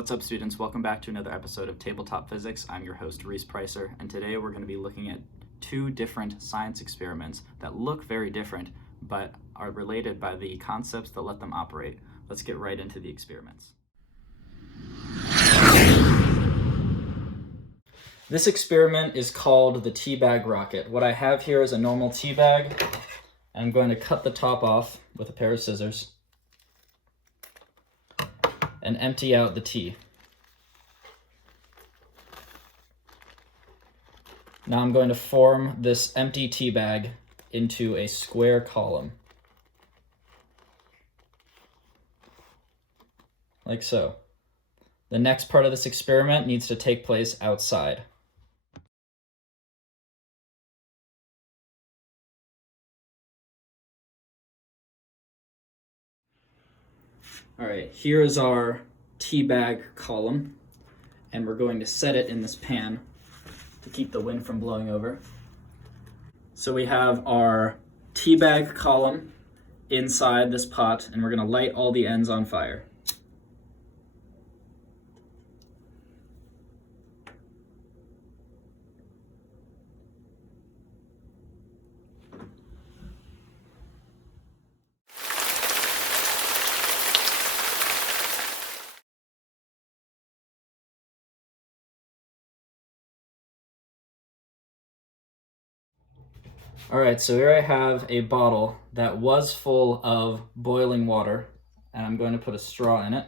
What's up, students? Welcome back to another episode of Tabletop Physics. I'm your host, Reese Pricer, and today we're going to be looking at two different science experiments that look very different, but are related by the concepts that let them operate. Let's get right into the experiments. This experiment is called the tea bag rocket. What I have here is a normal tea bag. I'm going to cut the top off with a pair of scissors and empty out the tea. Now I'm going to form this empty tea bag into a square column, like so. The next part of this experiment needs to take place outside. All right, here is our tea bag column, and we're going to set it in this pan to keep the wind from blowing over. So we have our tea bag column inside this pot, and we're going to light all the ends on fire. All right, so here I have a bottle that was full of boiling water, and I'm going to put a straw in it.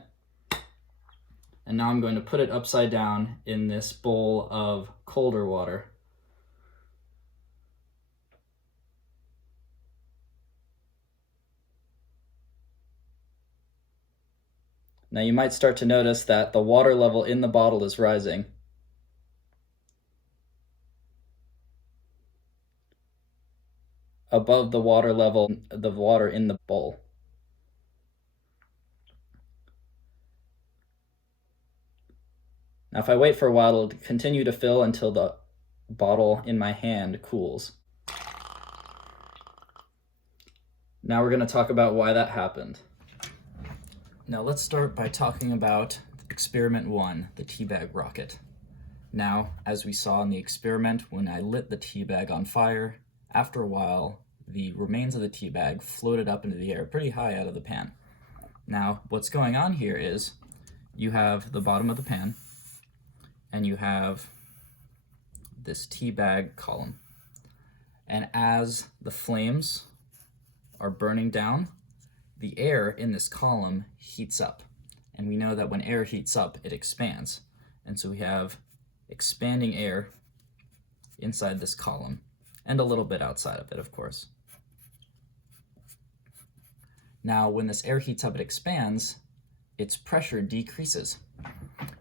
And now I'm going to put it upside down in this bowl of colder water. Now you might start to notice that the water level in the bottle is rising. Above the water level, the water in the bowl. Now if I wait for a while, it'll continue to fill until the bottle in my hand cools. Now we're going to talk about why that happened. Now let's start by talking about experiment 1, the tea bag rocket. Now, as we saw in the experiment, when I lit the tea bag on fire, after a while, the remains of the tea bag floated up into the air pretty high out of the pan. Now, what's going on here is you have the bottom of the pan, and you have this tea bag column. And as the flames are burning down, the air in this column heats up. And we know that when air heats up, it expands. And so we have expanding air inside this column, and a little bit outside of it, of course. Now, when this air heats up, it expands, its pressure decreases.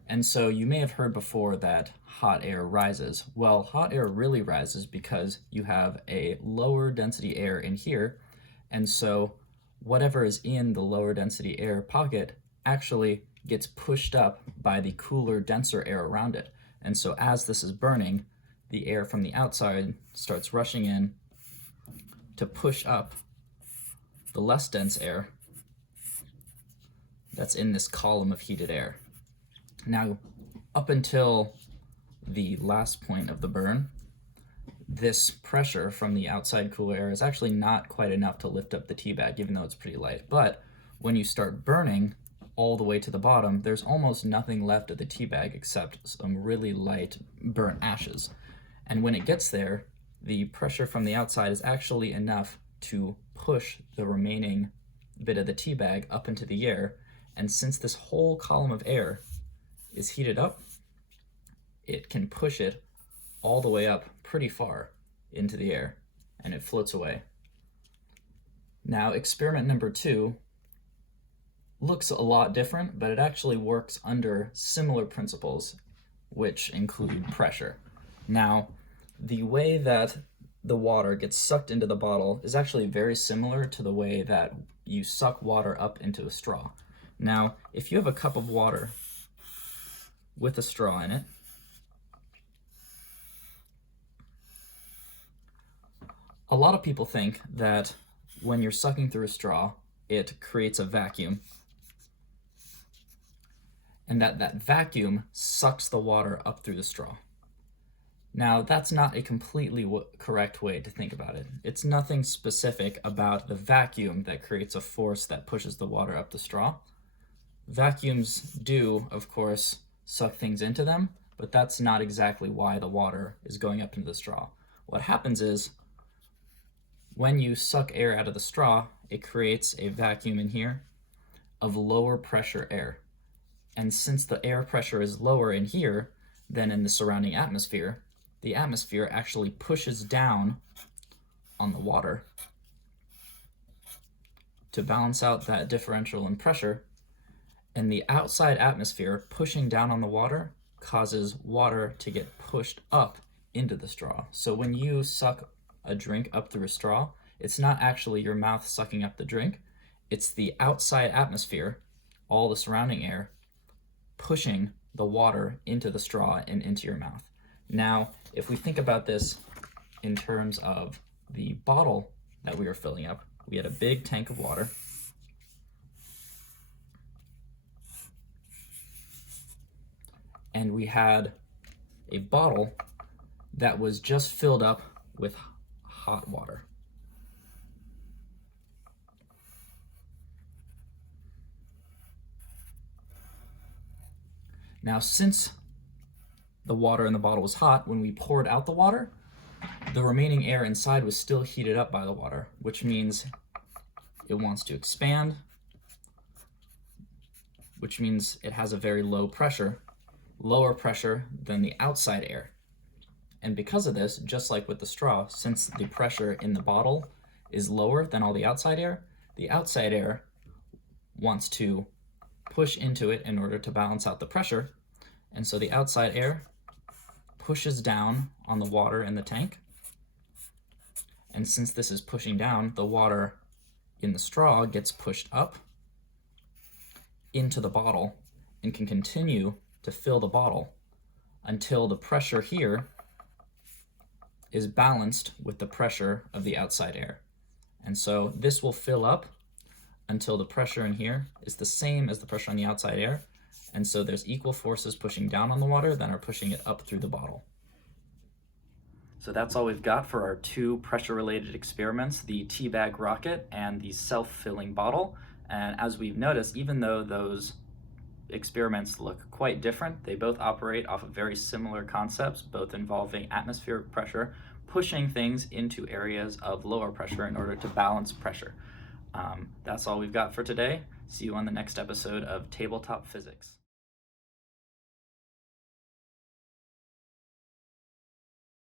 And so you may have heard before that hot air rises. Well, hot air really rises because you have a lower density air in here, and so whatever is in the lower density air pocket actually gets pushed up by the cooler, denser air around it. And so as this is burning, the air from the outside starts rushing in to push up the less dense air that's in this column of heated air. Now, up until the last point of the burn, this pressure from the outside cooler air is actually not quite enough to lift up the tea bag, even though it's pretty light. But when you start burning all the way to the bottom, there's almost nothing left of the tea bag except some really light burnt ashes. And when it gets there, the pressure from the outside is actually enough to push the remaining bit of the tea bag up into the air. And since this whole column of air is heated up, it can push it all the way up pretty far into the air, and it floats away. Now, experiment number 2 looks a lot different, but it actually works under similar principles, which include pressure. Now, the way that the water gets sucked into the bottle is actually very similar to the way that you suck water up into a straw. Now, if you have a cup of water with a straw in it, a lot of people think that when you're sucking through a straw, it creates a vacuum. and that vacuum sucks the water up through the straw. Now, that's not a completely correct way to think about it. It's nothing specific about the vacuum that creates a force that pushes the water up the straw. Vacuums do, of course, suck things into them, but that's not exactly why the water is going up into the straw. What happens is, when you suck air out of the straw, it creates a vacuum in here of lower pressure air. And since the air pressure is lower in here than in the surrounding atmosphere, the atmosphere actually pushes down on the water to balance out that differential in pressure, and the outside atmosphere pushing down on the water causes water to get pushed up into the straw. So when you suck a drink up through a straw, it's not actually your mouth sucking up the drink, it's the outside atmosphere, all the surrounding air, pushing the water into the straw and into your mouth. Now, if we think about this in terms of the bottle that we were filling up, we had a big tank of water. And we had a bottle that was just filled up with hot water. Now, since the water in the bottle was hot, when we poured out the water, the remaining air inside was still heated up by the water, which means it wants to expand, which means it has a very low pressure, lower pressure than the outside air. And because of this, just like with the straw, since the pressure in the bottle is lower than all the outside air wants to push into it in order to balance out the pressure. And so the outside air pushes down on the water in the tank. And since this is pushing down, the water in the straw gets pushed up into the bottle and can continue to fill the bottle until the pressure here is balanced with the pressure of the outside air. And so this will fill up until the pressure in here is the same as the pressure on the outside air. And so there's equal forces pushing down on the water that are pushing it up through the bottle. So that's all we've got for our two pressure-related experiments, the teabag rocket and the self-filling bottle. And as we've noticed, even though those experiments look quite different, they both operate off of very similar concepts, both involving atmospheric pressure, pushing things into areas of lower pressure in order to balance pressure. That's all we've got for today. See you on the next episode of Tabletop Physics.